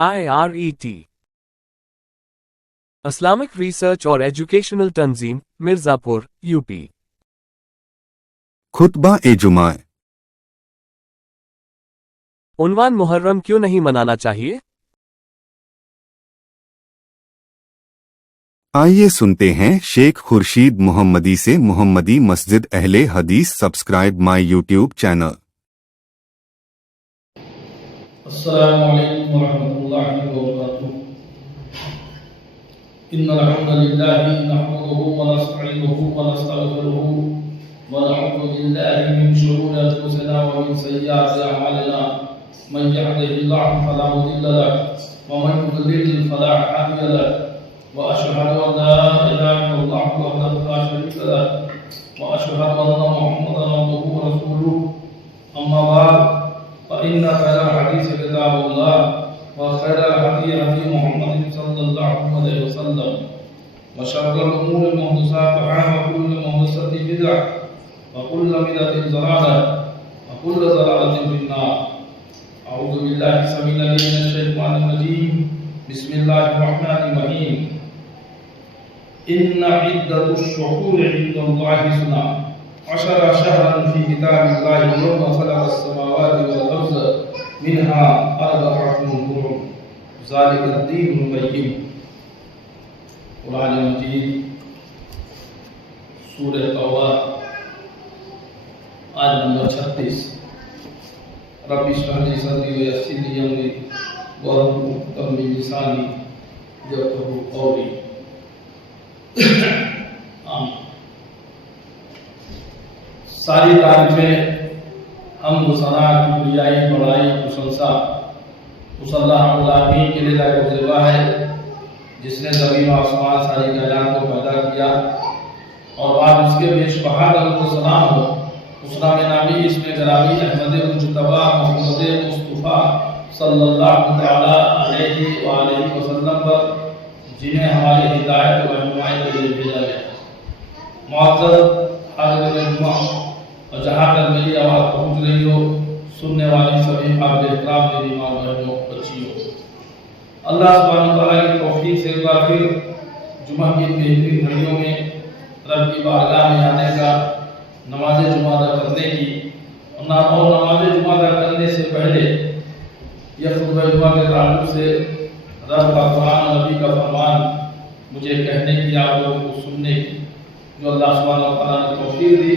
IRET Islamic research اور educational تنظیم مرزا پور UP خطبہ جمعہ۔ عنوان محرم کیوں نہیں منانا چاہیے؟ آئیے سنتے ہیں شیخ خورشید محمدی سے۔ محمدی مسجد اہل حدیث سبسکرائب مائی یوٹیوب چینل۔ السلام علیکم ورحمۃ اللہ وبرکاتہ۔ ان الحمد للہ نحمده ونستعینه ونستغفره ونعوذ باللہ من شرور انفسنا ومن سیئات اعمالنا من يهده الله فلا مضل له ومن يضلل فلا هادي له واشهد ان لا اله الا الله وحده لا شريك له واشهد ان محمدا عبده ورسوله اما بعد فإن خير الحديث كتاب الله وخير الهدي هدي محمد صلى الله عليه وسلم وشر الأمور محدثاتها وكل محدثة بدعة وكل بدعة ضلالة وكل ضلالة في النار۔ أعوذ بالله السميع العليم من الشيطان الرجيم بسم الله الرحمن الرحيم۔ إن عدة الشهور عند الله 12 شهرا في كتاب الله يوم خلق السماوات والأرض منها 4 حرم ذلك الدين القيم۔ قرآن مجید سورہ توبہ آیت نمبر 36۔ رب اشرح لي صدري ويسر لي امري واحلل عقدة من لساني يفقهوا قولي۔ آمین۔ ساری تعریفیں حمد و ثنا کی بریائی بڑائی پرشنسا اس اللہ رب العالمین کے لیے لائق و زیبا ہے جس نے زمین و آسمان ساری کائنات کو پیدا کیا، اور بعد اس کے بے شبہ درود و سلام ہو اس نام نامی اس میں گرامی احمد مجتبی محمد مصطفیٰ صلی اللہ تعالی علیہ وآلہ وسلم پر جنہیں ہماری ہدایت و رہنمائی کے لیے بھیجا گیا۔ معزز حاضر جمعہ اور جہاں تک میری آواز پہنچ رہی ہو، سننے والی سبھی قابل احترام میری ماں بہنوں بچیوں، اللہ سبحانہ وتعالیٰ کی توفیق سے ایک بار پھر جمعہ کی بہترین گھڑیوں میں رب کی بارگاہ میں آنے کا، نماز جمعہ ادا کرنے کی، اور نماز جمعہ ادا کرنے سے پہلے یہ خطبہ جمعہ کے تعلق سے رب کا قرآن اور نبی کا فرمان مجھے کہنے کی، آپ لوگوں کو سننے کی، جو اللہ سبحانہ وتعالیٰ نے توفیق دی،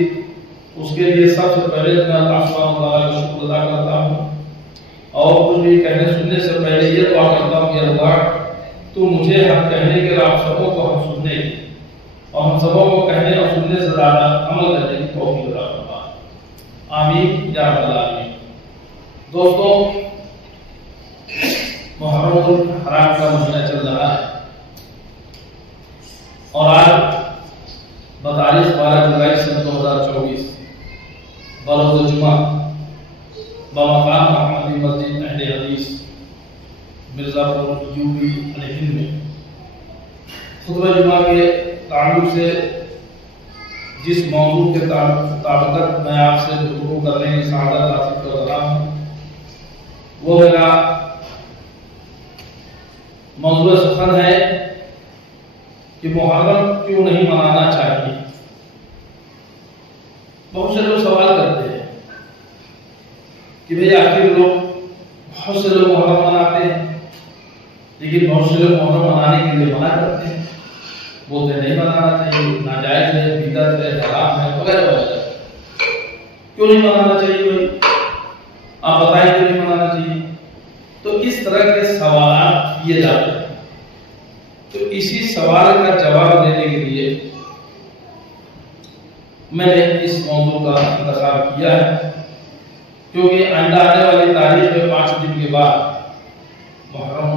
اس کے لیے سب سے پہلے میں اللہ سبحانہ وتعالیٰ کا شکر ادا کرتا ہوں، اور کچھ بھی کہنے سننے سے پہلے یہ دعا کرتا ہوں کہ اللہ تو مجھے حق کہنے کے آپ سبوں کو ہم سننے کی اور ہم سبوں کو کہنے اور سننے سے زیادہ عمل کرنے کی توفیق عطا فرما، آمین یا رب العالمین۔ دوستو، محرم الحرام کا مہینہ چل رہا ہے، اور آج بتاریخ 12 جولائی سن 2024 بروز جمعہ بمقام محمدی مسجد اہل حدیث مرزا پور UP ہند میں خطبہ جمعہ کے تعلق سے جس موضوع کے تعلق میں آپ سے گفتگو کرنے کی سعادت حاصل کر رہا ہوں، وہ میرا موضوع سخن ہے کہ محرم کیوں نہیں منانا چاہیے۔ بہت سے لوگ سوال کرتے ہیں کہ بھئی آخر بہت سے لوگ محرم مناتے ہیں، لیکن بہت سے لوگ محرم منانے کے لیے منع کرتے ہیں، بولتے ہیں نہیں منانا چاہیے، ناجائز ہے، بدعت ہے، حرام ہے، وغیرہ وغیرہ۔ کیوں نہیں منانا چاہیے بھائی؟ آپ بتائیں کیوں نہیں منانا چاہیے؟ تو اس طرح کے سوالات کیے جاتے ہیں، تو اسی سوال کا جواب دینے کے لیے میں نے اس موضوع کا انتخاب کیا ہے، کیونکہ آئندہ آنے والی تاریخ میں 5 دن کے بعد محرم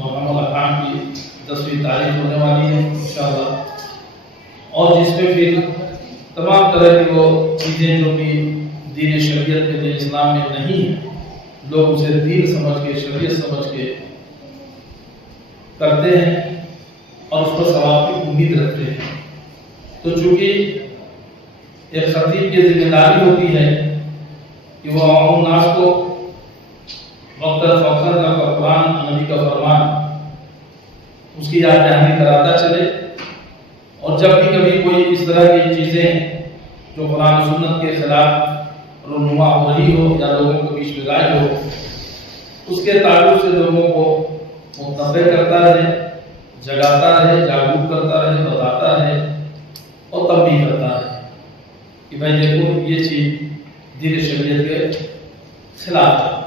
الحرام کی 10ویں تاریخ ہونے والی ہے انشاءاللہ، اور جس میں پھر تمام طرح کی وہ چیزیں جو کہ دین شریعت میں دین اسلام میں نہیں ہیں، لوگ اسے دین سمجھ کے، شریعت سمجھ کے کرتے ہیں اور اس پر ثواب کی امید رکھتے ہیں۔ تو چونکہ ایک خطیب کی ذمہ داری ہوتی ہے کہ وہ عوام الناس کو وقتاً فوقتاً آپ کا قرآن نبی کا فرمان اس کی یاد دہانی کراتا چلے، اور جب بھی کبھی کوئی اس طرح کی چیزیں جو قرآن و سنت کے خلاف رونما ہو رہی ہو یا لوگوں کے بیچ میں رائج ہو، اس کے تعلق سے لوگوں کو منتبہ کرتا رہے، جگاتا رہے، جاگرک کرتا رہے، بتاتا رہے اور تنبیہ کرتا رہے کہ بھائی دیکھو یہ چیز دین شریعت کے خلاف ہے۔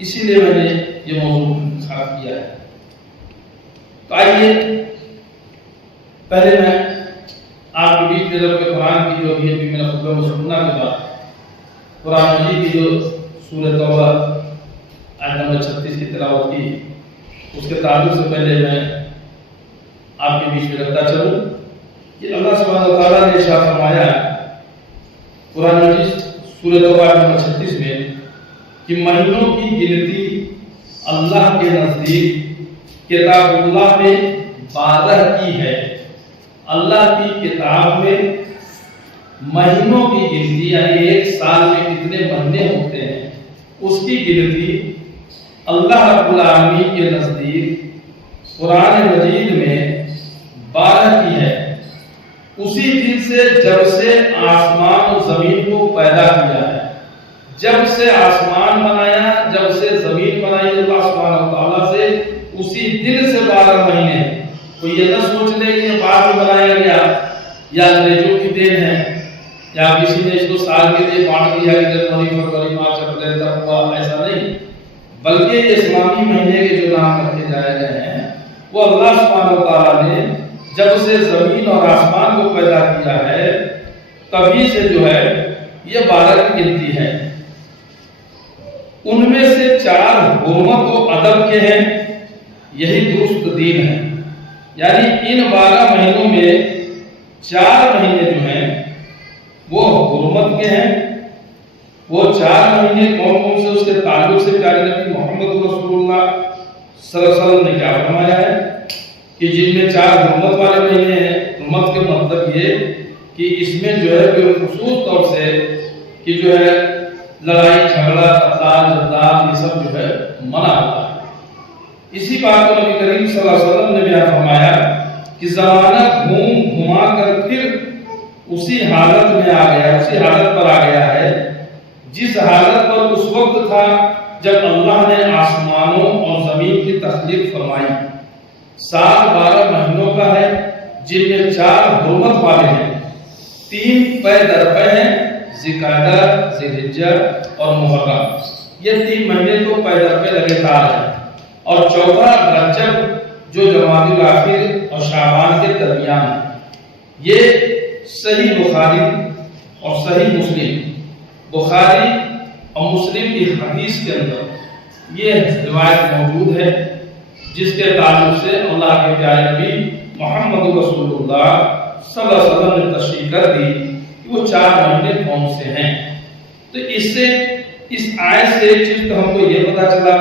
اسی لیے میں نے یہ موضوع انتخاب کیا ہے۔ تو آئیے پہلے میں آپ کے بیچ میں جب کہ قرآن کی جو بھی میرا خطبہ کو سننا کے بعد قرآن مجید کی جو سورۃ توبہ آیت نمبر 36 کی تلاوت کی، اس کے تعلق سے پہلے میں آپ کے بیچ میں رکھتا چلوں کہ اللہ سبحانہ و تعالیٰ نے ارشاد فرمایا قرآن مجید سورۃ توبہ آیت نمبر 36 میں کہ مہینوں کی گنتی اللہ کے نزدیک کتاب اللہ میں 12 کی ہے۔ اللہ کی کتاب میں مہینوں کی گنتی، یعنی ایک سال میں کتنے مہینے ہوتے ہیں، اس کی گنتی اللہ رب العالمین کے نزدیک قرآن مجید میں 12 کی ہے۔ اسی دن سے جب سے آسمان و زمین کو پیدا کیا ہے، جب سے آسمان بنایا، جب سے زمین بنائی اللہ سبحانہ و تعالیٰ سے، اسی دن سے 12 مہینے۔ کوئی یہ نہ سوچ لے کہ بعد میں بنایا گیا یا انگریزوں کی دین ہے یا کسی نے اس کو سال کے لیے بانٹ دیا کہ جنوری فروری مارچ اپریل تک ہوا، ایسا نہیں، بلکہ یہ اسلامی مہینے کے جو نام رکھے جائے گئے ہیں وہ اللہ سبحانہ و تعالیٰ نے جب سے زمین اور آسمان کو پیدا کیا ہے تبھی سے جو ہے یہ 12 کی گنتی ہے۔ ان میں سے 4 حرمت و ادب کے ہیں، یہی درست دین ہے۔ یعنی ان 12 مہینوں میں 4 مہینے جو ہیں وہ حرمت کے ہیں۔ وہ 4 مہینے کون کون سے، اس کے تعلق سے پیارے نبی محمد رسول اللہ صلی اللہ علیہ وسلم نے کیا فرمایا ہے کہ جن میں 4 حرمت والے مہینے ہیں، حرمت کے مطلب یہ کہ اس میں جو ہے خصوص طور سے کہ جو ہے لڑائی جھگڑا قتال جدال یہ سب جو ہے منع ہوتا ہے۔ اسی بات کو نبی کریم صلی اللہ علیہ وسلم نے بیان فرمایا کہ زمانہ گھوم گھما کر پھر اسی حالت میں آ گیا، اسی حالت پر آ گیا ہے جس حالت پر اس وقت تھا جب اللہ نے آسمانوں اور زمین کی تخلیق فرمائی۔ سال 12 مہینوں کا ہے جن میں 4 حرمت والے ہیں، 3 پے در پے ہیں، ذوالقعدہ، ذوالحجہ اور محرم۔ یہ 3 مہینے تو پے در پے لگاتار ہیں، اور 14 رجب جو جمادی الاخر اور شعبان کے درمیان ہے۔ یہ صحیح بخاری اور صحیح مسلم، بخاری اور مسلم کی حدیث کے اندر یہ روایت موجود ہے جس کے تعلق سے اللہ کے پیارے نبی محمد رسول اللہ صلی اللہ علیہ وسلم نے تشریح کر دی کہ وہ 4 مہینے کون سے ہیں۔ تو اس آیت سے ایک چیز تو ہم کو یہ پتا چلا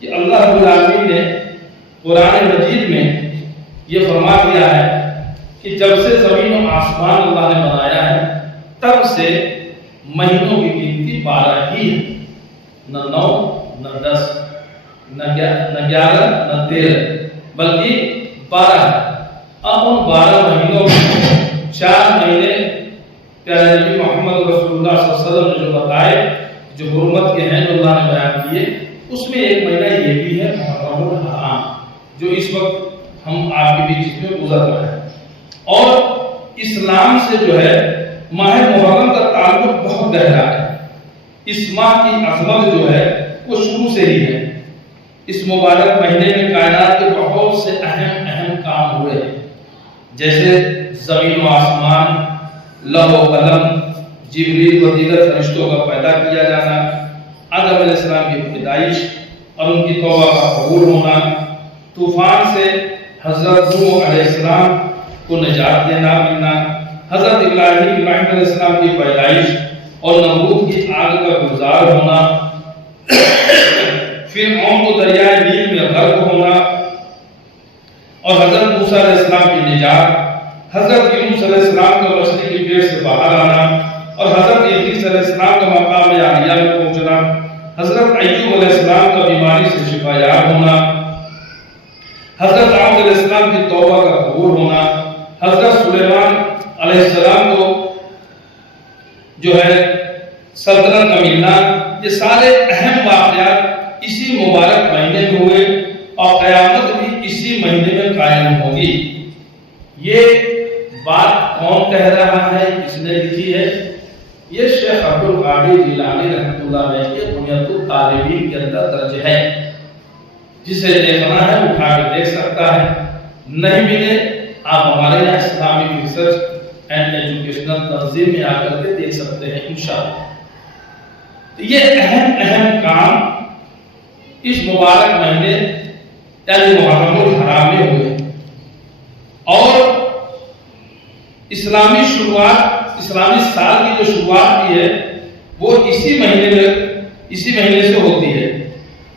کہ اللہ رب العالمین نے قرآن مجید میں یہ فرما دیا ہے کہ جب سے زمین و آسمان اللہ نے بنایا ہے تب سے مہینوں کی گنتی 12 ہی ہے، نہ 9 نہ 10 نہ 11 نہ 13 بلکہ 12 ہے۔ اب ان 12 مہینوں میں 4 مہینے پیارے نبی محمد رسول اللہ صلی اللہ علیہ وسلم نے جو بتائے، جو حرمت کے ہیں، جو اللہ نے بیان کیے، اس میں ایک مہینہ یہ بھی ہے محرم الحرام، جو اس وقت ہم آپ کے بیچ میں گزر رہے ہیں۔ اور اسلام سے جو ہے ماہ محرم کا تعلق بہت گہرا ہے۔ اس ماہ کی عظمت جو ہے وہ شروع سے ہی ہے۔ اس مبارک مہینے میں کائنات کے بہت سے اہم کام ہوئے، جیسے زمین و آسمان، لوح و قلم، جبریل و دیگر فرشتوں کا پیدا کیا جانا، آدم علیہ السلام کی پیدائش اور ان کی توبہ کا قبول ہونا، طوفان سے حضرت نوح علیہ السلام کو نجات دینا ملنا، حضرت ابراہیم علیہ السلام کی پیدائش اور نمرود کی آگ کا گلزار ہونا، فرعون کو دریائے نیل میں غرق ہونا، اور حضرت موسیٰ علیہ السلام کی نجات، حضرت یونس علیہ السلام کا مچھلی کی پیٹ سے باہر آنا، اور حضرت ادریس علیہ السلام کا مقام عالیہ میں پہنچنا، حضرت ایوب علیہ السلام کا بیماری سے شفا یاب ہونا، حضرت داؤد علیہ السلام کی توبہ کا قبول ہونا، حضرت سلیمان علیہ السلام کو جو ہے سلطنت کا ملنا، یہ سارے اہم واقعات اسی مبارک مہینے میں ہوئے اور قیامت بھی اسی مہینے میں قائم ہوگی۔ یہ بات کون کہہ رہا ہے، کس نے لکھی ہے؟ یہ شیخ عبد القادر جیلانی رحمۃ اللہ علیہ کے بنیۃ الطالبین کے اندر درج ہے۔ جسے دیکھنا ہے اٹھا کے دیکھ سکتا ہے، نہیں ملے آپ ہمارے یہاں اسلامک ریسرچ اینڈ ایجوکیشنل تنظیم میں آ کر کے دیکھ سکتے ہیں انشاءاللہ۔ تو یہ اہم کام اس مبارک مہینے یعنی محرم الحرام میں ہوئے، اور اسلامی سال کی جو شروعات کی ہے وہ اسی مہینے سے ہوتی ہے۔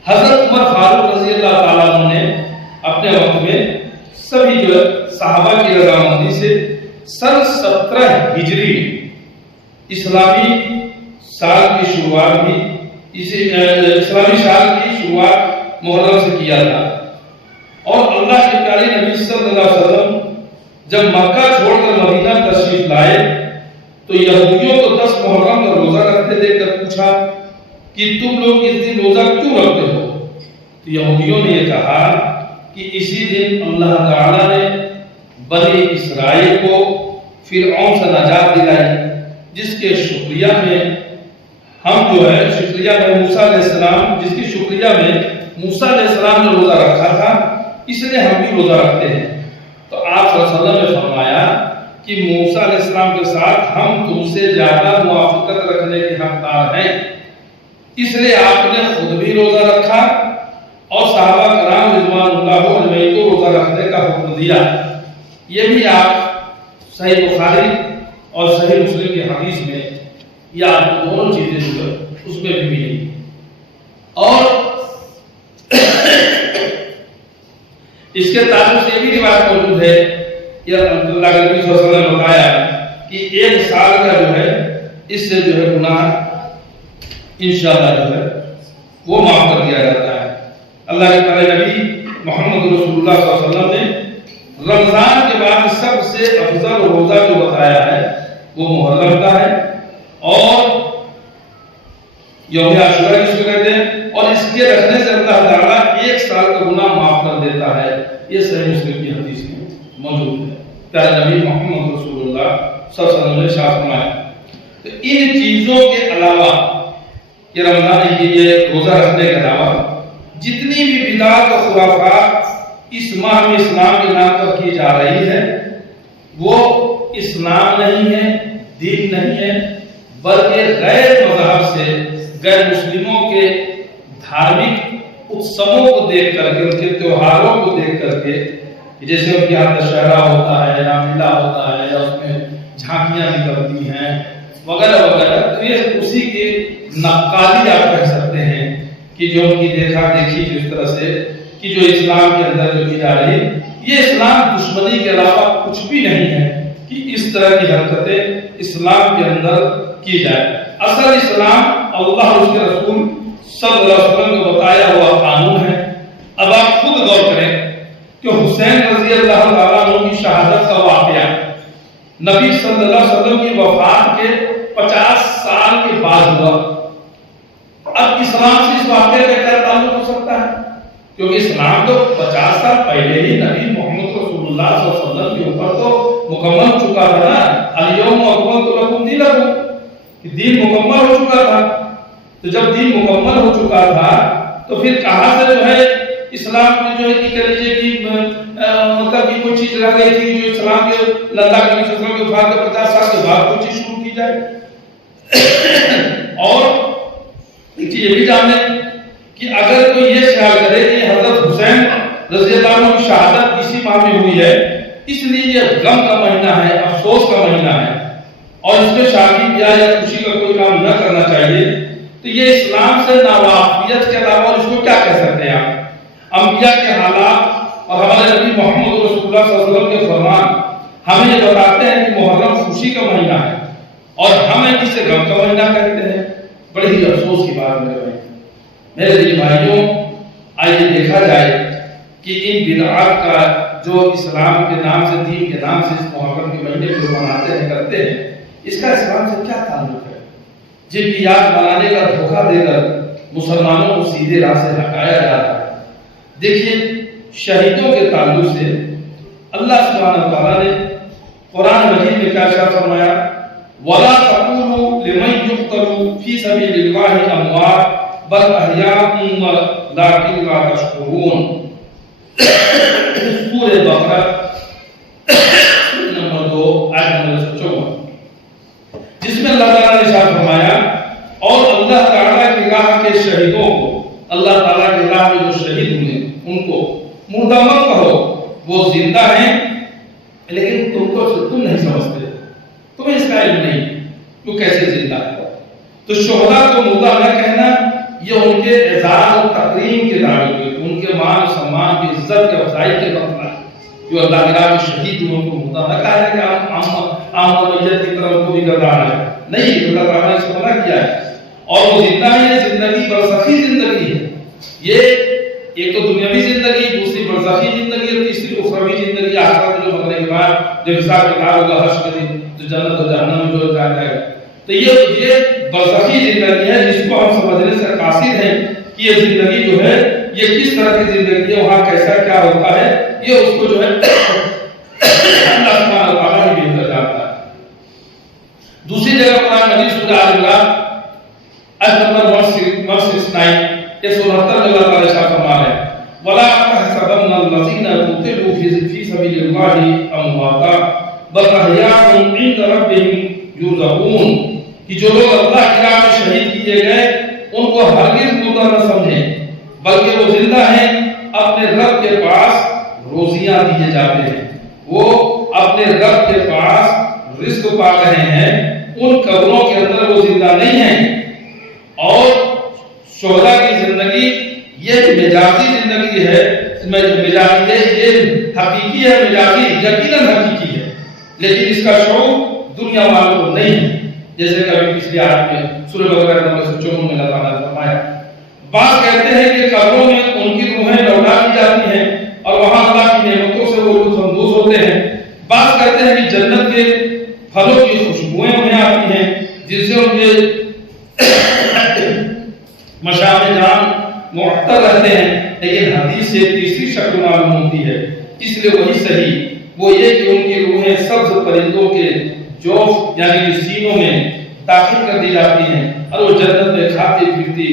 حضرت عمر فاروق رضی اللہ تعالیٰ عنہ نے اپنے وقت میں سبھی جو صحابہ کی رضامندی سے سن 17 ہجری اسلامی سال کی شروعات بھی اسلامی سال کی شروعات محرم سے کیا تھا، اور اللہ کے پیارے نبی صلی اللہ علیہ وسلم جب مکہ چھوڑ کر مدینہ تشریف لائے تو یہودیوں کو 10 محرم کا روزہ رکھتے دیکھ کر پوچھا کہ تم لوگ اس دن روزہ کیوں رکھتے ہو؟ تو یہودیوں نے یہ کہا کہ اسی دن اللہ تعالیٰ نے بنی اسرائیل کو فرعون سے نجات دلائی، جس کے شکریہ میں ہم جو ہے شکریہ میں موسیٰ علیہ السلام جس کی شکریہ میں موسیٰ علیہ السلام نے روزہ رکھا تھا، اس لیے ہم بھی روزہ رکھتے ہیں۔ تو آپ صلی اللہ علیہ وسلم نے فرمایا کہ موسیٰ علیہ السلام کے ساتھ ہم تم سے زیادہ موافقت رکھنے کے حقدار ہیں، اس لیے آپ نے خود بھی روزہ رکھا اور صحابہ کرام رضوان اللہ علیہم کو روزہ رکھنے کا حکم دیا۔ یہ بھی آپ صحیح بخاری اور صحیح مسلم کی حدیث میں یہ آپ کو دونوں چیزیں جو ہے اس میں بھی ملی۔ اور اس کے تعلق سے یہ بھی روایت موجود ہے کہ اللہ کے نبی صلی اللہ علیہ وسلم نے بتایا کہ ایک سال کا جو ہے اس سے جو ہے گناہ انشاءاللہ جو ہے وہ معاف کر دیا جاتا ہے۔ اللہ کے پیارے نبی محمد رسول اللہ صلی اللہ علیہ وسلم نے رمضان کے بعد سب سے افضل روزہ جو بتایا ہے وہ محرم کا ہے، اور یوم عاشورہ جس کو کہتے ہیں، اور اس کے رکھنے سے اللہ تعالیٰ 1 سال کا گناہ معاف کر دیتا ہے۔ یہ صحیح مسلم کی حدیث میں موجود ہے۔ پیارے نبی محمد رسول اللہ صلی اللہ علیہ وسلم نے ارشاد فرمایا۔ تو ان چیزوں کے علاوہ یہ رمضان کی یہ روزہ رکھنے کے علاوہ جتنی بھی بدعات اور خرافات اس ماہ میں اسلام کے نام پر کی جا رہی ہے وہ اسلام نہیں ہے، دین نہیں ہے، بلکہ غیر مذہب سے غیر مسلموں کے دھارمک اتسووں کو دیکھ کر کے، ان کے تیوہاروں کو دیکھ کر کے، جیسے ان کے یہاں دشہرا ہوتا ہے یا میلہ ہوتا ہے یا اس میں جھانکیاں نکلتی ہیں وغیرہ وغیرہ، تو یہ اسی کی نقالی آپ کہہ سکتے ہیں کہ جو ان کی دیکھا دیکھی جس طرح سے کہ جو اسلام کے اندر جو کی جا رہی ہے، یہ اسلام دشمنی کے علاوہ کچھ بھی نہیں ہے کہ اس طرح کی حرکتیں اسلام کے اندر کی جائے۔ اصل اسلام اللہ اور اس کے رسول صلی اللہ علیہ وسلم کو بتایا ہوا قانون ہے۔ اب آپ خود غور کریں کہ حسین رضی اللہ تعالیٰ عنہ کی شہادت کا واقعہ نبی صلی اللہ علیہ وسلم کی وفات کے 50 سال کے بعد ہوا۔ اب اسلام سے اس واقعے کا کیا تعلق ہو سکتا ہے؟ کیونکہ اسلام تو 50 سال پہلے ہی نبی محمد رسول اللہ صلی اللہ علیہ وسلم کے اوپر تو مکمل چکا تھا نا، الیوم اکملت لکم دینکم، کہ دین مکمل ہو چکا تھا۔ تو جب دین مکمل ہو چکا تھا تو پھر کہاں سے جو ہے اسلام میں جو ہے کہ کہہ لیجیے کہ مطلب کہ کوئی چیز رہ گئی تھی جو اسلام کے اللہ کے نبی صلی اللہ علیہ وسلم کے وفات کے 50 سال کے بعد کوئی چیز شروع کی جائے۔ اور ایک چیز یہ بھی جان لیں کہ اگر کوئی یہ خیال کرے کہ حضرت حسین رضی اللہ عنہ کی شہادت اسی ماہ میں ہوئی ہے اس لیے یہ غم کا مہینہ ہے، افسوس کا مہینہ ہے اور اس میں شادی بیاہ یا خوشی کا کوئی کام نہ کرنا چاہیے، تو یہ اسلام سے ناواقفیت کے علاوہ اس کو کیا کہہ سکتے ہیں آپ؟ انبیاء کے حالات اور ہمارے نبی محمد رسول اللہ صلی اللہ علیہ وسلم کے فرمان ہمیں یہ بتاتے ہیں کہ محرم خوشی کا مہینہ ہے اور ہمیں اسے غم کا مہینہ کہتے ہیں۔ بڑی ہی افسوس کی بات ہے میرے دینی بھائیوں، آئیے دیکھا جائے کہ ان بدعات کا جو اسلام کے نام سے، دین کے نام سے اس محرم کے مہینے کو مناتے ہیں، کرتے ہیں، اس کا اسلام سے کیا تعلق ہے؟ جن کی یاد منانے کا دھوکہ دے کر مسلمانوں کو سیدھے راہ سے ہٹایا جا رہا ہے۔ دیکھیے شہیدوں کے تعلق سے اللہ سبحانہ وتعالی نے قرآن مجید میں کیا ارشاد فرمایا؟ وَلَا تَقُولُوا لِمَن يُقْتَلُ فِي سَبِيلِ اللَّهِ أَمْوَاتٌ بَلْ أَحْيَاءٌ وَلَٰكِن لَّا تَشْعُرُونَ۔ سورہ بقرہ نمبر 2 آیت نمبر 54، جس میں اللہ تعالیٰ نے ارشاد فرمایا اور اللہ تعالیٰ کی راہ کے شہیدوں کو، اللہ تعالیٰ کی راہ میں جو شہید ہوئے ان کو مردہ مت کہو، وہ زندہ ہیں لیکن تم نہیں سمجھتے، تمہیں اس کا علم نہیں تو کیسے زندہ ہے۔ تو شہداء کو مردہ نہ کہنا یہ ان کے اعزاز و تکریم کے دعوے ہوئے، ان کے مان و سمان کی عزت کے افزائی کے مطلب جو اللہ کے راہ میں شہید ہوئے ان کو مردہ نہ کہا ہے کہ عام میت کی طرف کو بھی گردانا ہے، نہیں، اللہ تعالیٰ نے اس کو منع کیا ہے۔ اور وہ زندہ ہے، زندگی برزخی زندگی ہے، یہ ایک تو دنیاوی زندگی، دوسری برزخی زندگی اور تیسری اخروی زندگی، آخرت میں جو مرنے کے بعد جب حساب کتاب ہوگا حشر کے دن تو جنت و جہنم میں جو جایا جائے گا۔ تو یہ برزخی زندگی ہے جس کو ہم سمجھنے سے قاصر ہیں کہ یہ زندگی جو ہے یہ کس طرح کی زندگی ہے، وہاں کیسا کیا ہوتا ہے، یہ اس کو جو ہے اللہ سبحانہ وتعالیٰ ہی بہتر جانتا ہے۔ دوسری جگہ قرآن مجید سورہ آل عمران آیت نمبر 169 یہ 77 میں اللہ تعالیٰ ارشاد فرما رہے ہیں وَلَا تَحْسَبَنَّ الَّذِينَ قُتِلُوا فِي سَبِيلِ اللَّهِ أَمْوَاتًا بَلْ أَحْيَاءٌ عِندَ رَبِّهِمْ يُرْزَقُونَ، کہ جو لوگ اللہ کی راہ میں شہید کیے گئے ان کو ہرگز مردہ نہ سمجھیں، بلکہ وہ زندہ ہیں، اپنے رب کے پاس روزیاں دیے جاتے ہیں، وہ اپنے رب کے پاس رزق پا رہے ہیں، ان قبروں کے اندر وہ زندہ نہیں ہیں۔ اور شہداء کی زندگی یہ مجازی زندگی ہے، مجازی ہے، یہ حقیقی ہے، مجازی یقیناً حقیقی ہے، لیکن اس کا شعور دنیا والوں کو نہیں ہے، جیسے کہ ابھی پچھلی آیت میں سورہ بقرہ نمبر 54 میں اللہ تعالیٰ نے فرمایا۔ بعض کہتے ہیں کہ قبروں میں ان کی روحیں لوٹا دی جاتی ہیں اور وہاں اللہ کی نعمتوں سے وہ لطف اندوز ہوتے ہیں۔ بعض کہتے ہیں کہ جنت کے پھلوں کی خوشبوئیں انہیں آتی ہیں جن سے ان کے مشام جان معطر رہتے ہیں، لیکن حدیث سے تیسری شکل معلوم ہوتی ہے، اس لیے وہی صحیح وہ یہ کہ ان کی روحیں سبز پرندوں کے جوف یعنی سینوں میں داخل کر دی جاتی ہیں اور وہ جنت میں کھاتی پھرتی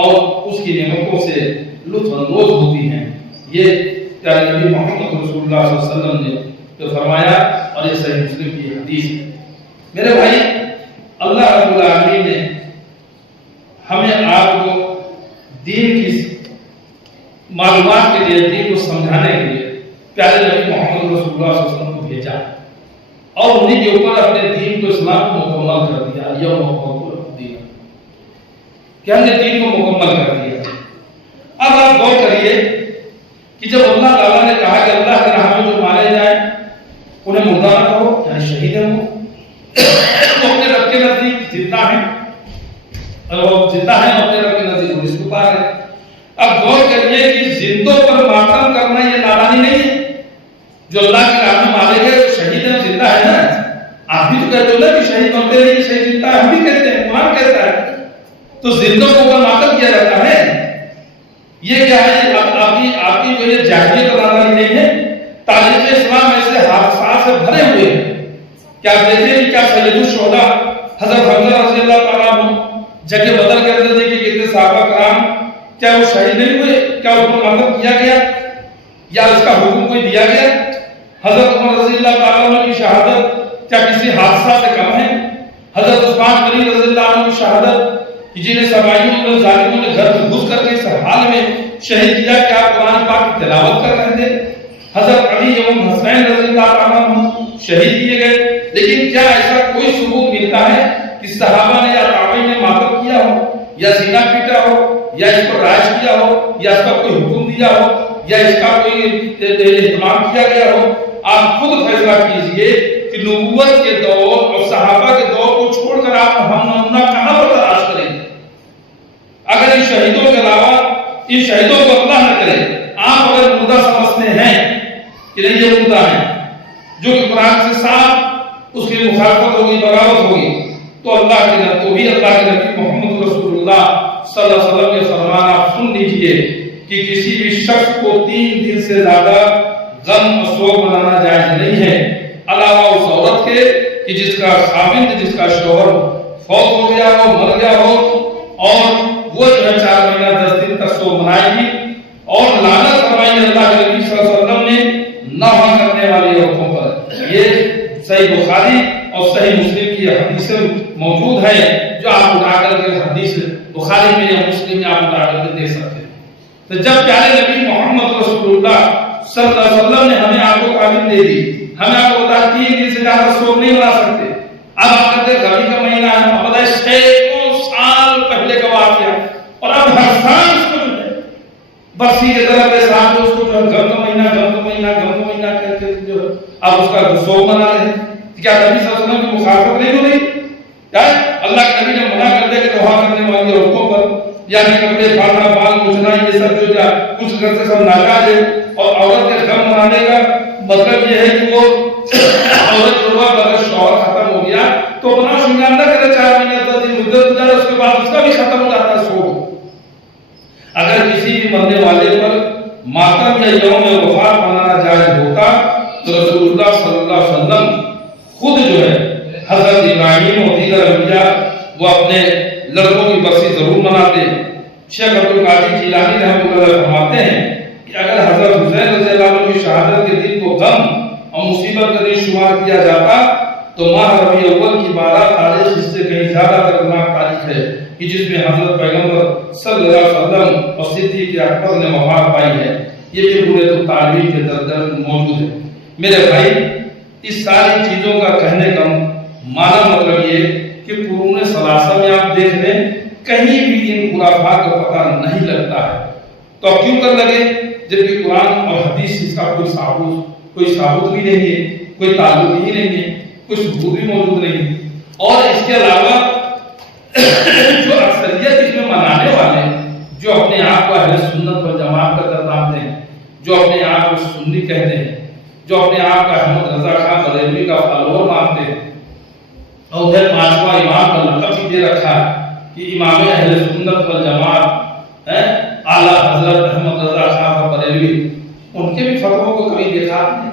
اور اس کی نعمتوں سے لطف اندوز ہوتی ہیں۔ یہ پیارے نبی محمد رسول اللہ صلی اللہ علیہ وسلم نے جو فرمایا اور یہ صحیح مسلم کی حدیث ہے۔ میرے بھائی، اللہ رب العالمین نے ہمیں آپ کو دین کی معلومات کے لیے، دین کو سمجھانے کے لیے پیارے نبی محمد رسول اللہ صلی اللہ علیہ وسلم کو بھیجا اور انہیں کے اوپر اپنے دین کو، اسلام کو مکمل کر دیا۔ یہ مکمل دین کہ ہم نے دین کو مکمل کر دیا۔ اب آپ غور کریے کہ جب اللہ تعالیٰ نے کہا کہ اللہ کے راہ میں جو مارے جائیں انہیں مردہ نہ کہو، یعنی شہید ہیں وہ اپنے رب کے نزدیک زندہ ہیں، اور وہ زندہ ہیں اپنے رب کے نزدیک رزق پا رہے ہیں۔ اب غور کریے کہ زندوں پر ماتم کرنا یہ نادانی نہیں ہے۔ جو اللہ کے راہ میں مارے گئے شہید ہیں، زندہ ہے نا، آپ بھی تو کہتے ہو نا کہ شہید مرتے نہیں، شہید زندہ ہے، ہم بھی کہتے ہیں، قرآن کہتا ہے۔ تو زندوں کو اوپر ماتم کیا جاتا ہے، یہ کیا ہے؟ آپ کی جو یہ جاہلیت اور نادانی نہیں ہے۔ تاریخ اسلام ایسے حادثات سے بھرے ہوئے ہیں کہ آپ دیکھیں کہ کیا سید الشہداء حضرت حمزہ رضی اللہ تعالیٰ عنہ جنگ بدر کے اندر دیکھیں کہ کتنے صحابہ کرام کیا وہ شہید نہیں ہوئے؟ کیا ان پر ماتم کیا گیا یا اس کا حکم کوئی دیا گیا؟ حضرت عمر رضی اللہ تعالیٰ عنہ کی شہادت کیا کسی حادثہ سے کم ہے؟ حضرت عثمان غنی رضی اللہ عنہ کی شہادت کہ جنہیں سبائیوں اور ظالموں نے گھر میں گھس کر کے اس حال میں شہید کیا کہ آپ قرآن پاک کی تلاوت کر رہے تھے۔ حضرت علی ایوم حسین رضی اللہ تعالیٰ عنہ شہید کیے گئے، لیکن کیا ایسا کوئی ثبوت ملتا ہے کہ صحابہ نے یا تابعین نے ماتم کیا ہو یا سینہ پیٹا ہو یا اس پر راج کیا ہو یا اس کا کوئی حکم دیا ہو یا اس کا کوئی اہتمام کیا گیا ہو؟ آپ خود فیصلہ کیجئے کہ نبوت کے دور اور صحابہ کے دور کو چھوڑ کر آپ ہم نمونہ کہاں پر تلاش کریں گے؟ اگر ان شہیدوں کے علاوہ مخالفت ہوگی، بغاوت ہوگی، تو اللہ کے نبی محمد رسول اللہ صلی اللہ علیہ وسلم کے فرمان آپ سن لیجئے کہ کسی بھی شخص کو 3 دن سے زیادہ غم و سوگ منانا جائز نہیں ہے، علاوہ اس عورت کے کہ جس کا خاوند، جس کا شوہر فوت ہو گیا ہو، مر گیا ہو، اور وہ جو ہے 4 مہینہ 10 دن تک سوگ منائے گی، اور لعنت فرمائی اللہ کے نبی صلی اللہ علیہ وسلم نے نوحہ کرنے والی عورتوں پر۔ یہ صحیح بخاری اور صحیح مسلم کی حدیث موجود ہے، جو آپ اٹھا کر کے حدیث بخاری میں یا مسلم میں آپ اٹھا کر کے دیکھ سکتے ہیں۔ تو جب پیارے نبی محمد رسول اللہ صلی اللہ علیہ وسلم نے ہمیں آپ کو تعلیم دے دی، ہمیں آپ کو بتا 3 دن سے زیادہ سوگ نہیں منا سکتے۔ اب آپ کہتے ہیں ربیع کا مہینہ ہے، اب بتائیں سینکڑوں سال پہلے کا واقعہ، اور اب ہر سال اس کو جو ہے برسی کے طرح کے ساتھ اس کو جو ہے غم کا مہینہ کہتے ہیں، جو اب اس کا سوگ منا رہے ہیں۔ کیا نبی صلی اللہ علیہ وسلم کی مخالفت نہیں ہو رہی؟ اللہ کے نبی نے منع کر دیا کہ نوحہ کرنے والی عورتوں پر، یعنی کپڑے پھاڑنا، بال مچھنا، یہ سب جو کچھ کرتے سب ناجائز ہے، اور عورت کے غم منانے کا مطلب یہ ہے کہ وہ عورت جو اگر شوہر ختم ہو گیا تو اپنا شنگار نہ کرے، 4 مہینے 10 دن مدت گزارے، اس کے بعد اس کا بھی ختم ہو جاتا ہے سوگ۔ اگر کسی بھی مرنے والے پر ماتم یا یوم وفات منانا جائز ہوتا تو رسول اللہ صلی اللہ علیہ وسلم خود جو ہے حضرت ابراہیم اور دیگر انبیاء وہ اپنے لڑکوں کی برسی ضرور مناتے۔ شیخ عبد القادر جیلانی رحمۃ اللہ علیہ فرماتے ہیں کہ اگر حضرت حسین رضی اللہ عنہ کی شہادت کے دن کو غم اور مصیبت کا دن شمار کیا جاتا تو ماہ ربیع اول کی 12 تاریخ اس سے کہیں زیادہ دردناک تاریخ ہے کہ جس میں حضرت پیغمبر صلی اللہ علیہ وسلم اور صدیق اکبر نے وفات پائی ہے۔ یہ بھی بنیاد التعلیم کے درجہ موجود ہے۔ میرے بھائی، اس ساری چیزوں کا کہنے کا معنی مطلب یہ کہ قرون ثلاثہ میں آپ دیکھ لیں کہیں بھی ان خرافات کا پتہ نہیں لگتا ہے، تو اب کیوں کر لگے جبکہ قرآن اور حدیث اس کا کوئی ثابت بھی نہیں ہے، کوئی تعلق ہی نہیں ہے، کوئی ثبوت بھی موجود نہیں ہے۔ اور اس کے علاوہ جو اکثریت اس میں منانے والے جو اپنے آپ کو اہل سنت والجماعت کا درجہ ہیں، جو اپنے آپ کو سنی کہتے ہیں، جو اپنے آپ کا احمد رضا خان بریلوی کا فالوور مانتے ہیں، اور ادھر 5واں امام کا لقب بھی دے رکھا کہ امام اہل سنت والجماعت اعلیٰ حضرت احمد رضا خان بریلوی، ان کے بھی فتووں کو کبھی دیکھا نہیں،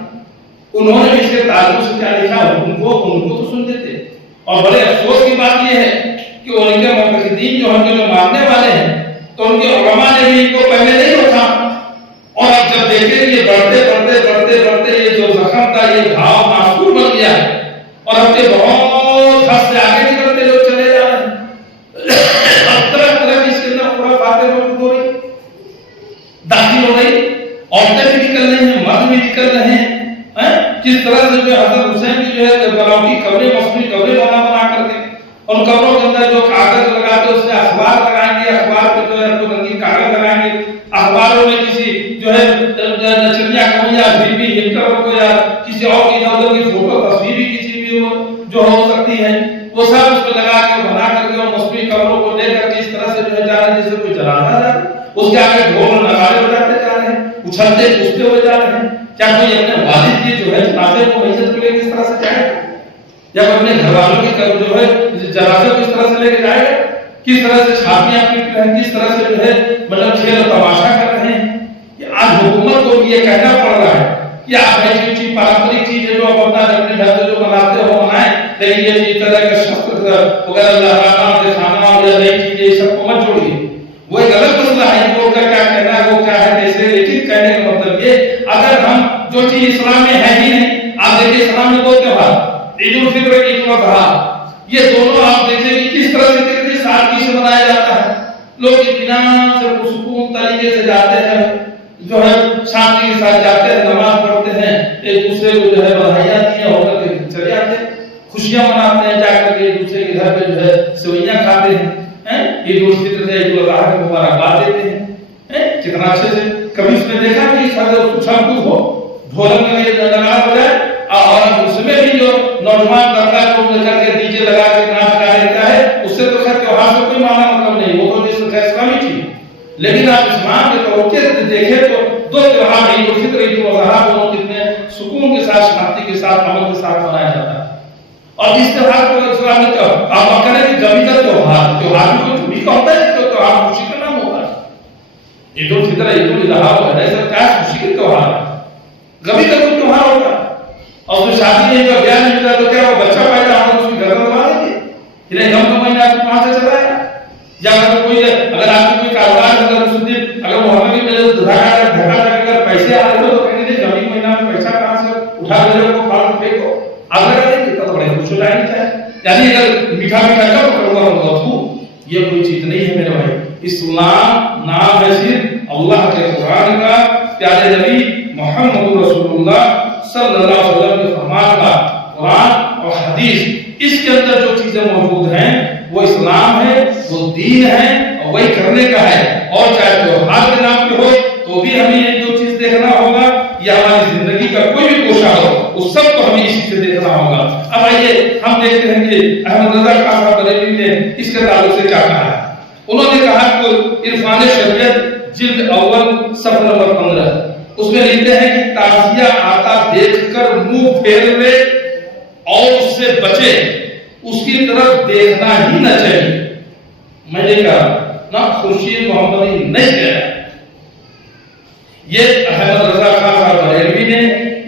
انہوں نے اس کے تعلق سے کیا لکھا ان کو تو سنتے تھے۔ اور بڑے افسوس کی بات یہ ہے کہ ان کے معتقدین جو ان کے جو ماننے والے ہیں تو ان کے علماء نے بھی ان کو پہلے نہیں روکا، اور اب جب دیکھیں یہ بڑھتے یہ جو زخم تھا یہ گھاؤ معصور بن گیا ہے، اور اب کے بہت حد سے آگے نکلتے لوگ چلے جا رہے ہیں، طرح اس کے اندر خرافاتیں موجود ہو رہی، داخل ہو رہی، عورتیں بھی نکل رہی ہیں، مرد بھی نکل رہے ہیں۔ کس طرح سے جو حضرت حسین کی جو ہے بناوٹی قبریں، مصنوعی قبریں بنا کر کے ان قبروں کے اندر جو کاغذ لگاتے اس میں اخبار لگائیں گے، اخبار پہ جو ہے کوئی رنگین کاغذ لگائیں گے، اخباروں میں کسی جو ہے نچنیا کو یا بی ہٹلر کو یا کسی اور کی ادھر کی فوٹو تصویر بھی کسی بھی جو ہو سکتی ہے وہ سب اس پہ لگا کے بنا کر کے اور مصنوعی قبروں کو لے کر کے اس طرح سے جو ہے جا رہے ہیں جیسے کوئی جلاتا جا رہا ہے، اس کے آگے ڈھول نغارے بجاتے جا رہے ہیں، اچھلتے کودتے ہوئے جا رہے ہیں۔ کیا کوئی اپنے والد کی جو ہے جنازے کو میت کو لے کے اس طرح سے جائے گا، یا اپنے گھر والوں کی جو ہے جنازے کو اس طرح سے لے کے جائے گا؟ کس طرح سے چھاپیاں پیٹ رہے ہیں، کس طرح سے جو ہے مطلب کھیل و تماشا کر رہے ہیں۔ کہ آج حکومت کو یہ کہنا پڑ رہا ہے کہ آپ ایسی چیز پارمپرک چیز ہے جو آپ اپنا اپنے گھر سے جو بناتے ہو بنائیں، لیکن یہ چیز طرح کے شخص وغیرہ اللہ سے کھانا اور نئی چیزیں سب کو مت چھوڑیے۔ وہ ایک الگ مسئلہ ہے وہ کا کیا کہنا ہے، وہ کیا ہے کیسے، لیکن کہنے کا مطلب یہ اگر ہم جو چیز اسلام میں ہے ہی نہیں، آپ دیکھیں اسلام میں 2 تہوار عید الفطر عید الاضحیٰ، یہ دونوں آپ دیکھیں کہ کس طرح سے کتنی سادگی سے منایا جاتا ہے، لوگ اطمینان سے پرسکون طریقے سے جاتے ہیں، جو ہے شانتی کے ساتھ جاتے ہیں، نماز پڑھتے ہیں، ایک دوسرے کو جو ہے بدھائیاں دی ہو کر کے چلے جاتے ہیں، خوشیاں مناتے ہیں، جا کر کے ایک دوسرے کے گھر پہ جو ہے سوئیاں کھاتے ہیں، عید الفطر سے عید الاضحیٰ کی مبارکباد دیتے ہیں، کتنا اچھے سے۔ کبھی اس میں دیکھا کہ اچھل کود ہو، ڈھولک میں نغارا بجائے، اور اس میں بھی جو نوجوان لڑکا کو لے کر کے ڈیجے لگا کے ناچ گا لیتا ہے، اس سے تو خیر تہوار سے کوئی معنی مطلب نہیں، وہ تو جس خیر اسلامی چیز۔ لیکن آپ اسلام کے توقع سے دیکھیں تو 2 تہوار عید الفطر عید الاضحیٰ دونوں کتنے سکون کے ساتھ، شانتی کے ساتھ، امن کے ساتھ منایا جاتا ہے۔ اور اس تہوار کو اسلام نے آپ کریں کہ گمی کا تہوار بھی کوئی بھی ہوتا ہے جو تہوار خوشی کا نام ہوتا ہے. عید الفطر عید الاضحیٰ وغیرہ سب کیا خوشی کے تہوار ہے, گمی کا کوئی تہوار ہوتا ہے. اور جو شادی نہیں کا بیاہ نہیں ہوتا تو کیا وہ بچہ پیدا ہو اس کی گھر میں بنا دیں گے کہ نہیں غم کا مہینہ آپ کو کہاں سے چلا ہے. یا اگر کوئی اگر آپ کو کوئی کاروبار اگر اس دن اگر محرم میں دھکا کر پیسے آ رہے ہو تو کہیں گے گمی مہینہ میں پیسہ کہاں سے اٹھا لے کو کھا پھینکو. اگر تو بڑے خوش ہو جانے چاہیے. یعنی اگر میٹھا میٹھا کب کروں گا یہ کوئی چیز نہیں ہے میرے بھائی. اسلام نام ہے صرف اللہ کے قرآن کا, پیارے نبی محمد رسول اللہ صلی اللہ علیہ وسلم کے فرمان کا. قرآن اور حدیث اس کے اندر جو چیزیں موجود ہیں وہ اسلام ہے, وہ دین ہے اور وہی کرنے کا ہے. اور چاہے تہوار کے نام پہ ہو تو بھی ہمیں یہ جو چیز دیکھنا ہوگا, یا ہماری زندگی کا کوئی بھی کوشش ہو اس سب کو ہمیں اسی سے دیکھنا ہوگا. اب آئیے ہم دیکھتے ہیں کہ احمد رضا خان صاحب بریلوی نے اس کے تعلق سے کیا کہا ہے. انہوں نے کہا کہ عرفان شریعت جلد اول صفحہ نمبر 15 اس میں لکھتے ہیں کہ تعزیہ آتا دیکھ کر منہ پھیر لے اور اس سے بچے, اس کی طرف دیکھنا ہی نہ چاہیے. میں نے کہا نہ خورشید محمدی نہیں کہہ رہا, یہ احمد رضا خان صاحب بریلوی نے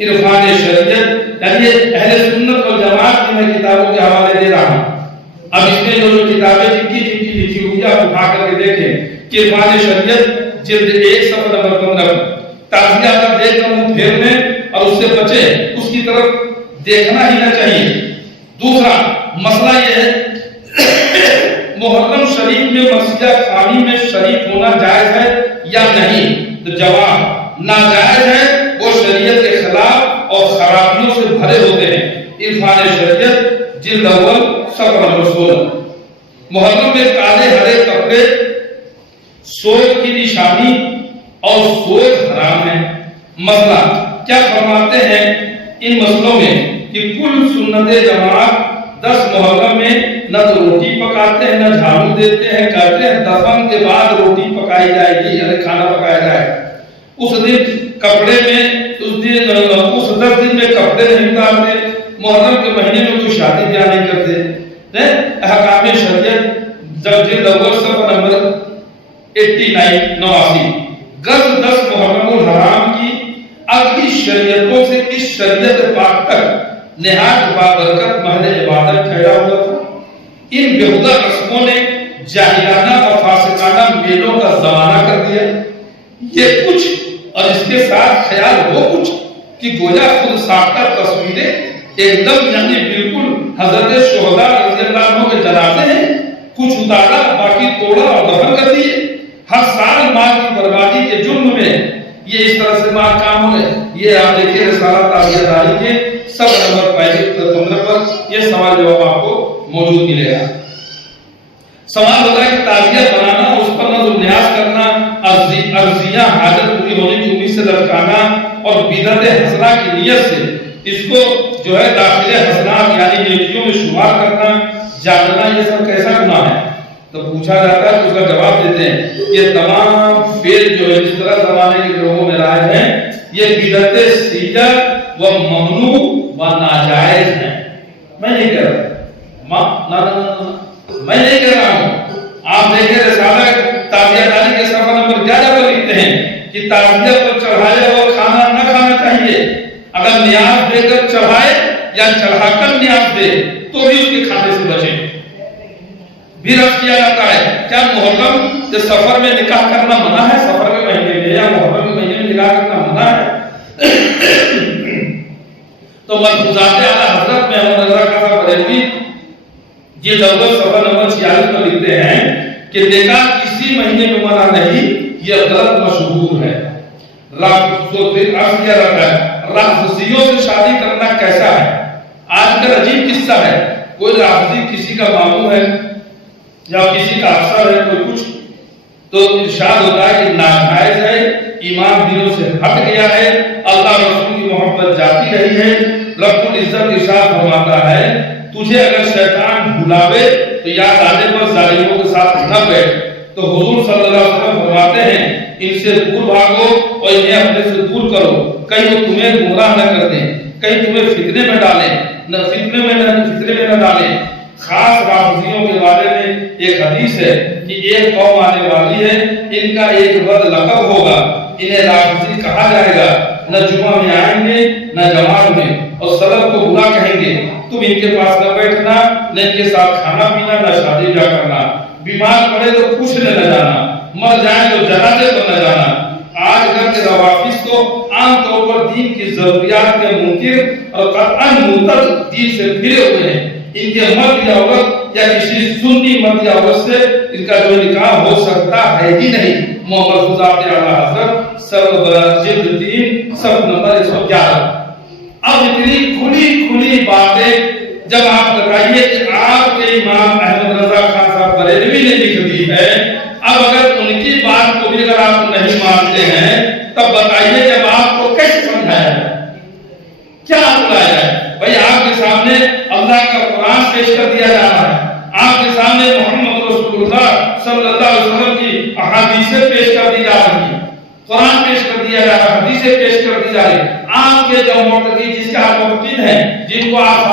عرفان شریعت یعنی اہل سنت والجماعت کی میں کتابوں کے حوالے دے رہا ہوں. اب اس میں جو کتابیں جن کی لکھی ہوئی ہے اٹھا کر کے دیکھیں کہ عرفان شریعت جلد 1 صفحہ نمبر 15 تعزیہ کا دیکھ کر منہ پھیرنے اور اس سے بچے, اس کی طرف دیکھنا ہی نہ چاہیے. دوسرا مسئلہ یہ ہے محرم شریف میں مسجد خانی میں شریک ہونا جائز ہے یا نہیں. تو جواب ناجائز ہے, وہ شریعت کے خلاف اور خرابیوں سے بھرے ہوتے ہیں. عرفان شریعت جلد اول صفحہ نمبر 16. محرم میں کالے ہرے کپڑے سود کی نشانی اور سود حرام ہے. مسئلہ کیا فرماتے ہیں ان مسئلوں میں کہ کل سنت جماعت 10 محرم میں نہ تو روٹی پکاتے ہیں نہ جھاڑو دیتے ہیں, کہتے ہیں دفن کے بعد روٹی پکائی جائے گی یعنی کھانا پکایا جائے گا. اس دن کپڑے میں اس 10 دن میں کپڑے نہیں اتارتے. محرم کے مہینے میں کوئی شادی بیاہ نہیں کرتے. احکام شریعت جلد اول صفحہ نمبر 89 غزو 10 محرم الحرام کی اگلی شریعتوں سے اس شریعت پاک تک نہایت بابرکت محل عبادت ٹھہرا ہوا تھا. ان بےہودہ رسموں نے جاہلانہ اور فاسقانہ میلوں کا زمانہ کر دیا. یہ کچھ اور اس کے ساتھ خیال وہ کچھ کہ گویا خود ساختہ تصویریں ایک دم یعنی بالکل حضرت شہداء رضی اللہ عنہ کے جنازے ہیں, کچھ اتارا باقی توڑا اور دفن کر دیے. ہر سال مال کی بربادی کے جرم میں یہ اس طرح سے مال کام ہوئے. یہ آپ دیکھیں رسالہ تعزیہ داری کے سب نمبر 15 پر یہ سوال جواب آپ کو موجود ملے گا. سوال ہوتا ہے کہ تعزیہ بنانا, اس پر نظر نیاز کرنا, عرضیہ حاجت پوری ہونے کی امید سے لٹکانا اور بدعت حسنہ کی نیت سے اس کو جو ہے داخل حسنات یعنی نیکیوں میں شمار کرنا, جاننا یہ سب کیسا گناہ ہے. تو پوچھا جاتا ہے تو اس کا جواب دیتے ہیں یہ تمام فعل جو ہے جس طرح زمانے کے لوگوں میں رائج ہیں یہ بدعت سیدہ و ممنوع و ناجائز ہیں. میں نہیں کہہ رہا, میں نہیں کہہ رہا ہوں. آپ دیکھیں رسالہ تعزیہ داری کے صفحہ نمبر 11 پر لکھتے ہیں کہ تعزیہ پر چڑھائے اور کھانا نہ کھانا چاہیے. اگر نیاز دے کر چڑھائے یا چڑھا کر نیاز دے تو بھی اس کے کھانے سے بچیں. بھی رفع کیا جاتا ہے کیا محرم جو سفر میں نکاح کرنا منع ہے, سفر کے مہینے میں یا محرم کے مہینے میں نکاح کرنا منع ہے. تو ملفوظات اعلیٰ حضرت میں احمد رضا خان صاحب بریلوی جلد اول صفحہ نمبر 46 پر لکھتے ہیں کہ نکاح کسی مہینے میں منع نہیں, یہ غلط مشہور ہے. رافضیوں سے شادی کرنا کیسا ہے؟ آج کل عجیب قصہ ہے, کوئی رافضی کسی کا ماموں ہے یا کسی کا افسر ہے کوئی کچھ, تو ارشاد ہوتا ہے کہ ناجائز ہے, ایمان دلوں سے ہٹ گیا ہے, اللہ رسول کی محبت جاتی رہی ہے. رب العزت ارشاد فرماتا ہے تجھے اگر شیطان بھلاوے تو یاد آنے پر ظالموں کے ساتھ نہ بیٹھ. تو حضور صلی اللہ علیہ وسلم فرماتے ہیں ان سے دور بھاگو اور انہیں اپنے سے دور کرو, کہیں وہ تمہیں گمراہ نہ کر دیں, کہیں تمہیں فتنے میں ڈالیں. نہ فتنے میں نہ ڈالیں. خاص رافضیوں کے بارے میں ایک حدیث ہے کہ ایک قوم آنے والی ہے، ان کا ایک بد لقب ہوگا، انہیں رافضی کہا جائے گا. نہ جمعہ میں آئیں گے نہ جماعت میں، اور سلف کو برا کہیں گے. تم ان کے پاس نہ بیٹھنا، نہ ان کے ساتھ کھانا پینا، نہ شادی بیاہ کرنا. بیمار پڑے تو پوچھنے نہ جانا، مر جائیں تو جنازے پر نہ جانا. آج کل کے روافض تو عام طور پر دین کی ضروریات کے منکر اور قطعاً مرتد دین سے پھرے ہوئے ہیں. ان کے مرد یا عورت یا کسی سنی مرد یا عورت سے ان کا جو نکاح ہو سکتا ہے ہی نہیں. محمد خدا اعلیٰ حضرت سب جلد 3 صف نمبر 111. اب اتنی کھلی باتیں جب آپ بتائیے کہ آپ کے امام احمد رضا خان صاحب بریلوی نے لکھ دی ہے، اب اگر ان کی بات کو بھی اگر آپ نہیں مانتے ہیں تب بتائیے جب آپ کو کیسے سمجھایا جائے، کیا بتایا جائے؟ بھائی آپ کے سامنے اللہ کا قرآن پیش کر دیا جا رہا ہے، آپ کے سامنے محمد رسول اللہ صلی اللہ علیہ وسلم کی احادیثیں پیش کر دی جا رہی ہیں، قرآن پیش کر دیا جا رہا ہے، حدیثیں پیش کر دی جا رہی ہیں. آپ کے جو معتقد جس کے آپ مقتد ہیں، جن کو آپ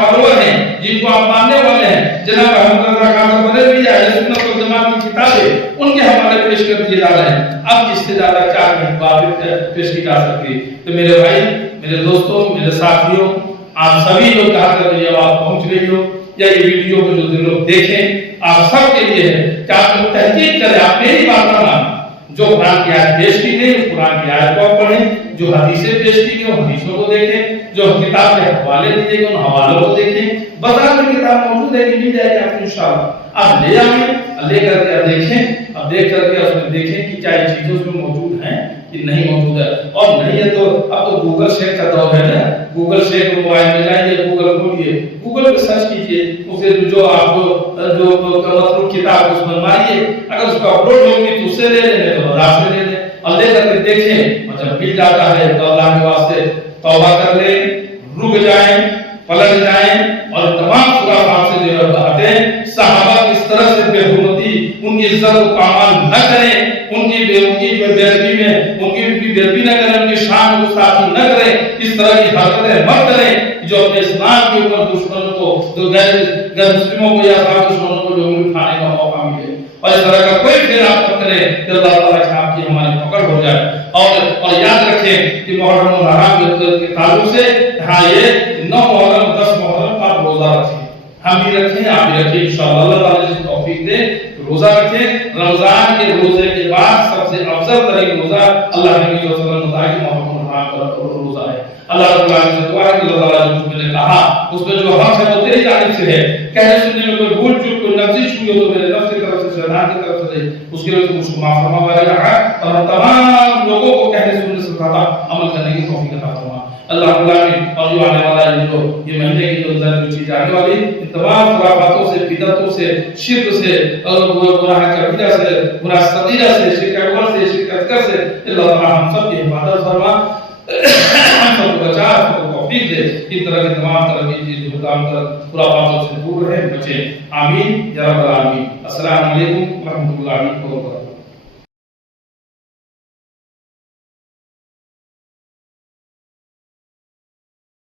فالوور ہیں، جن کو آپ ماننے والے ہیں، جناب احمد رضا خان صاحب بریلوی ہے، اہل سنت والجماعت کی کتابیں ان کے حوالے پیش کر دیے جا رہے ہیں. اب اس سے زیادہ کیا بات پیش کی جا سکتی؟ تو میرے بھائی، میرے دوستوں، میرے ساتھیوں، آپ سبھی لوگ کہا کر رہی ہو، آپ پہنچ رہی ہو یا یہ ویڈیو کو جو لوگ دیکھیں، آپ سب کے لیے ہے کہ آپ لوگ تحقیق کریں، آپ میری بات نہ مانیں. جو قرآن کی آیت پیش کی گئی اس قرآن کی آیت کو آپ پڑھیں، جو حدیثیں پیش کی گئی ان حدیثوں کو دیکھیں، جو کتاب کے حوالے دیے گئے ان حوالوں کو دیکھیں. بازار میں کتاب موجود ہے کہ مل جائے گی آپ کو انشاءاللہ. آپ لے آئیں، لے کر کے دیکھیں، اب دیکھ کر کے اس میں دیکھیں کہ کیا یہ چیزیں اس میں موجود ہیں کہ نہیں موجود ہے. اور نہیں ہے تو اب تو گوگل شیئر کا دور ہے نا، گوگل شیئر موبائل میں جائیے، گوگل کھولیے، گوگل پہ سرچ کیجیے، اسے جو آپ جو مطلوب کتاب اس میں ماریے، اگر اس کو اپلوڈ ہوگی تو اسے لے لیں، تو بازار سے لے لیں اور لے کر کے دیکھیں. اور جب مل جاتا ہے تو اللہ کے واسطے توبہ کر لیں، رک جائیں، پلٹ جائیں اور تمام خرافات سے جو ہٹیں. صحابہ کی اس طرح سے بے حرمتی، ان کی عزت و پامال نہ کریں، ان کی جو بےادبی میں ان کی بےادبی نہ کریں، ان کی شان کو ساتھی نہ کریں، اس طرح کی حرکتیں مت کریں جو اپنے اسلام کے اوپر دشمنوں کو، جو غیر مسلموں کو یا صاحب دشمنوں کو جو انگلی اٹھانے کا موقع ملے. اور اس طرح کا کوئی پھر آپ نہ کریں کہ اللہ تعالیٰ کے آپ کی ہماری پکڑ ہو جائے. اور یاد رکھیں کہ محرم الحرام کے تعلق سے ہاں یہ 9 محرم 10 محرم آپ روزہ رکھیں، ہم بھی رکھیں، آپ بھی رکھیں انشاءاللہ. اللہ تعالیٰ جس کو توفیق دے روزہ رکھیں. رمضان کے روزے کے بعد سب سے افضل ترین روزہ اللہ نبی صلی اللہ علیہ وسلم نے بتایا کہ محرم الحرام کا روزہ ہے. اللہ رب العالمین سے دعا ہے کہ اللہ تعالیٰ جو میں نے کہا اس میں جو حق ہے وہ تیری جانب سے ہے. کہنے سننے میں کوئی بھول چوک کوئی لفظ چھوئی ہو تو میرے نفس کی طرف سے، شیطان کی طرف سے اس کے لیے تو مجھ کو معاف فرما وغیرہ. اور ہم تمام لوگوں کو کہنے سننے سے زیادہ عمل کرنے کی توفیق عطا فرما اللہ رب العالمین. اور جو آنے والا ہے جو یہ مہینے کی جو چیز آنے والی ان تمام خرافاتوں سے، بدعتوں سے، شرک سے اور گناہ کبیرہ سے، گناہ صغیرہ سے، شرک اکبر سے، شرک اصغر سے اللہ تعالیٰ ہم سب کی حفاظت فرما، ہم سب کو بچا، ہم کو توفیق دے. اس طرح کی تمام طرح کی چیز جو خرافاتوں سے دور رہے، بچے. آمین یا رب العالمین. السلام علیکم ورحمۃ اللہ وبرکاتہ.